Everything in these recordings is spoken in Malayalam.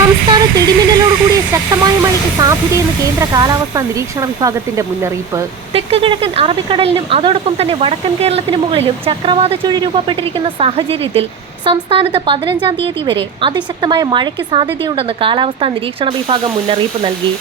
സംസ്ഥാനത്ത് ഇടിമിന്നലോടുകൂടിയ ശക്തമായ മഴയ്ക്ക് സാധ്യതയെന്ന് കേന്ദ്ര കാലാവസ്ഥാ നിരീക്ഷണ വിഭാഗത്തിന്റെ മുന്നറിയിപ്പ്. തെക്ക് കിഴക്കൻ അറബിക്കടലിനും അതോടൊപ്പം തന്നെ വടക്കൻ കേരളത്തിന് മുകളിലും ചക്രവാത ചുഴി രൂപപ്പെട്ടിരിക്കുന്ന സാഹചര്യത്തിൽ സംസ്ഥാനത്ത് പതിനഞ്ചാം തീയതി വരെ അതിശക്തമായ മഴയ്ക്ക് സാധ്യതയുണ്ടെന്ന് കാലാവസ്ഥാ നിരീക്ഷണ വിഭാഗം മുന്നറിയിപ്പ് നൽകി.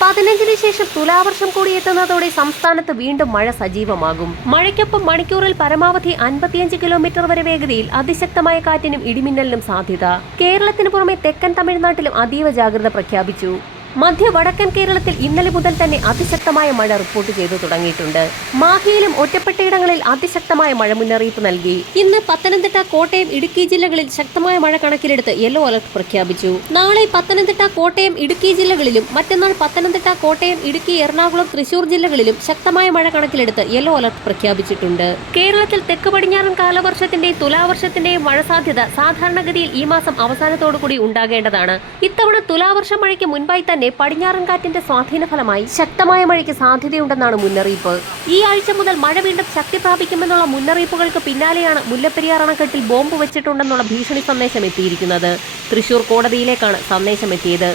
പതിനഞ്ചിന് ശേഷം തുലാവർഷം കൂടി എത്തുന്നതോടെ സംസ്ഥാനത്ത് വീണ്ടും മഴ സജീവമാകും. മഴയ്ക്കൊപ്പം മണിക്കൂറിൽ പരമാവധി അൻപത്തിയഞ്ച് കിലോമീറ്റർ വരെ വേഗതയിൽ അതിശക്തമായ കാറ്റിനും ഇടിമിന്നലിനും സാധ്യത. കേരളത്തിന് പുറമെ തെക്കൻ തമിഴ്നാട്ടിലും അതീവ ജാഗ്രത പ്രഖ്യാപിച്ചു. മധ്യ വടക്കൻ കേരളത്തിൽ ഇന്നലെ മുതൽ തന്നെ അതിശക്തമായ മഴ റിപ്പോർട്ട് ചെയ്തു തുടങ്ങിയിട്ടുണ്ട്. മാഹിയിലും ഒറ്റപ്പെട്ടയിടങ്ങളിൽ അതിശക്തമായ മഴ മുന്നറിയിപ്പ് നൽകി. ഇന്ന് പത്തനംതിട്ട കോട്ടയം ഇടുക്കി ജില്ലകളിൽ ശക്തമായ മഴ കണക്കിലെടുത്ത് യെല്ലോ അലർട്ട് പ്രഖ്യാപിച്ചു. നാളെ പത്തനംതിട്ട കോട്ടയം ഇടുക്കി ജില്ലകളിലും മറ്റന്നാൾ പത്തനംതിട്ട കോട്ടയം ഇടുക്കി എറണാകുളം തൃശൂർ ജില്ലകളിലും ശക്തമായ മഴ കണക്കിലെടുത്ത് യെല്ലോ അലർട്ട് പ്രഖ്യാപിച്ചിട്ടുണ്ട്. കേരളത്തിൽ തെക്ക് പടിഞ്ഞാറൻ കാലവർഷത്തിന്റെയും തുലാവർഷത്തിന്റെയും മഴ സാധ്യത സാധാരണഗതിയിൽ ഈ മാസം അവസാനത്തോടുകൂടി ഉണ്ടാകേണ്ടതാണ്. ഇത്തവണ തുലാവർഷ മഴയ്ക്ക് മുൻപായി തന്നെ പടിഞ്ഞാറൻ കാറ്റിന്റെ സ്വാധീന ഫലമായി ശക്തമായ മഴയ്ക്ക് സാധ്യതയുണ്ടെന്നാണ് മുന്നറിയിപ്പ്. ഈ ആഴ്ച മുതൽ മഴ വീണ്ടും ശക്തി പ്രാപിക്കുമെന്നുള്ള മുന്നറിയിപ്പുകൾക്ക് പിന്നാലെയാണ് മുല്ലപ്പെരിയാർ അണക്കെട്ടിൽ ബോംബ് വെച്ചിട്ടുണ്ടെന്നുള്ള ഭീഷണി സന്ദേശം എത്തിയിരിക്കുന്നത്. തൃശൂർ കോടതിയിലേക്കാണ് സന്ദേശം എത്തിയത്.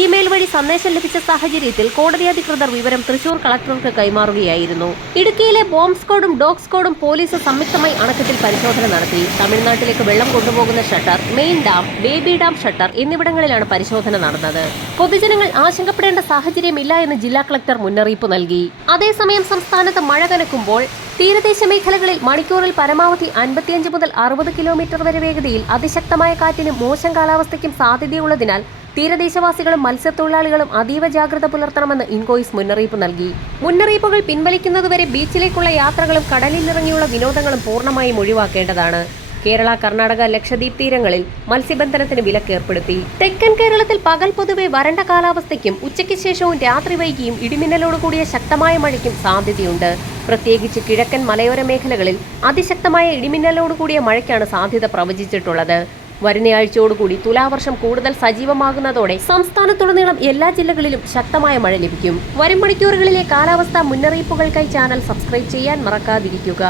ഇമെയിൽ വഴി സന്ദേശം ലഭിച്ച സാഹചര്യത്തിൽ കോടതി അധികൃതർ വിവരം തൃശൂർ കളക്ടർക്ക് കൈമാറുകയായിരുന്നു. ഇടുക്കിയിലെ ബോംബ് സ്ക്വാഡും ഡോഗ് സ്ക്വാഡും പോലീസ് സംയുക്തമായി അണക്കെട്ടിൽ പരിശോധന നടത്തി. തമിഴ്നാട്ടിലേക്ക് വെള്ളം കൊണ്ടുപോകുന്ന shutter main dam baby dam shutter എന്നിവിടങ്ങളിലാണ് പരിശോധന നടന്നത്. പൊതുജനങ്ങൾ ആശങ്കപ്പെടേണ്ട സാഹചര്യമില്ല എന്ന് ജില്ലാ കളക്ടർ മുന്നറിയിപ്പ് നൽകി. അതേസമയം സംസ്ഥാനത്ത് മഴ കനക്കുമ്പോൾ തീരദേശ മേഖലകളിൽ മണിക്കൂറിൽ പരമാവധി അൻപത്തിയഞ്ച് മുതൽ അറുപത് കിലോമീറ്റർ വരെ വേഗതയിൽ അതിശക്തമായ കാറ്റിനും മോശം കാലാവസ്ഥയ്ക്കും സാധ്യതയുള്ളതിനാൽ തീരദേശവാസികളും മത്സ്യത്തൊഴിലാളികളും അതീവ ജാഗ്രത പുലർത്തണമെന്ന് ഇൻകോയിസ് മുന്നറിയിപ്പ് നൽകി. മുന്നറിയിപ്പുകൾ പിൻവലിക്കുന്നതുവരെ ബീച്ചിലേക്കുള്ള യാത്രകളും കടലിലിറങ്ങിയുള്ള വിനോദങ്ങളും പൂർണമായും ഒഴിവാക്കേണ്ടതാണ്. കേരള കർണാടക ലക്ഷദ്വീപ് തീരങ്ങളിൽ മത്സ്യബന്ധനത്തിന് വിലക്കേർപ്പെടുത്തി. തെക്കൻ കേരളത്തിൽ പകൽ പൊതുവെ വരണ്ട കാലാവസ്ഥയ്ക്കും ഉച്ചയ്ക്ക് ശേഷവും രാത്രി വൈകിയും ഇടിമിന്നലോട് കൂടിയ ശക്തമായ മഴയ്ക്കും സാധ്യതയുണ്ട്. പ്രത്യേകിച്ച് കിഴക്കൻ മലയോര മേഖലകളിൽ അതിശക്തമായ ഇടിമിന്നലോടുകൂടിയ മഴയ്ക്കാണ് സാധ്യത പ്രവചിച്ചിട്ടുള്ളത്. വരുന്നയാഴ്ചയോടുകൂടി തുലാവർഷം കൂടുതൽ സജീവമാകുന്നതോടെ സംസ്ഥാനത്തുടനീളം എല്ലാ ജില്ലകളിലും ശക്തമായ മഴ ലഭിക്കും. വരും മണിക്കൂറുകളിലെ കാലാവസ്ഥാ മുന്നറിയിപ്പുകൾക്കായി ചാനൽ സബ്സ്ക്രൈബ് ചെയ്യാൻ മറക്കാതിരിക്കുക.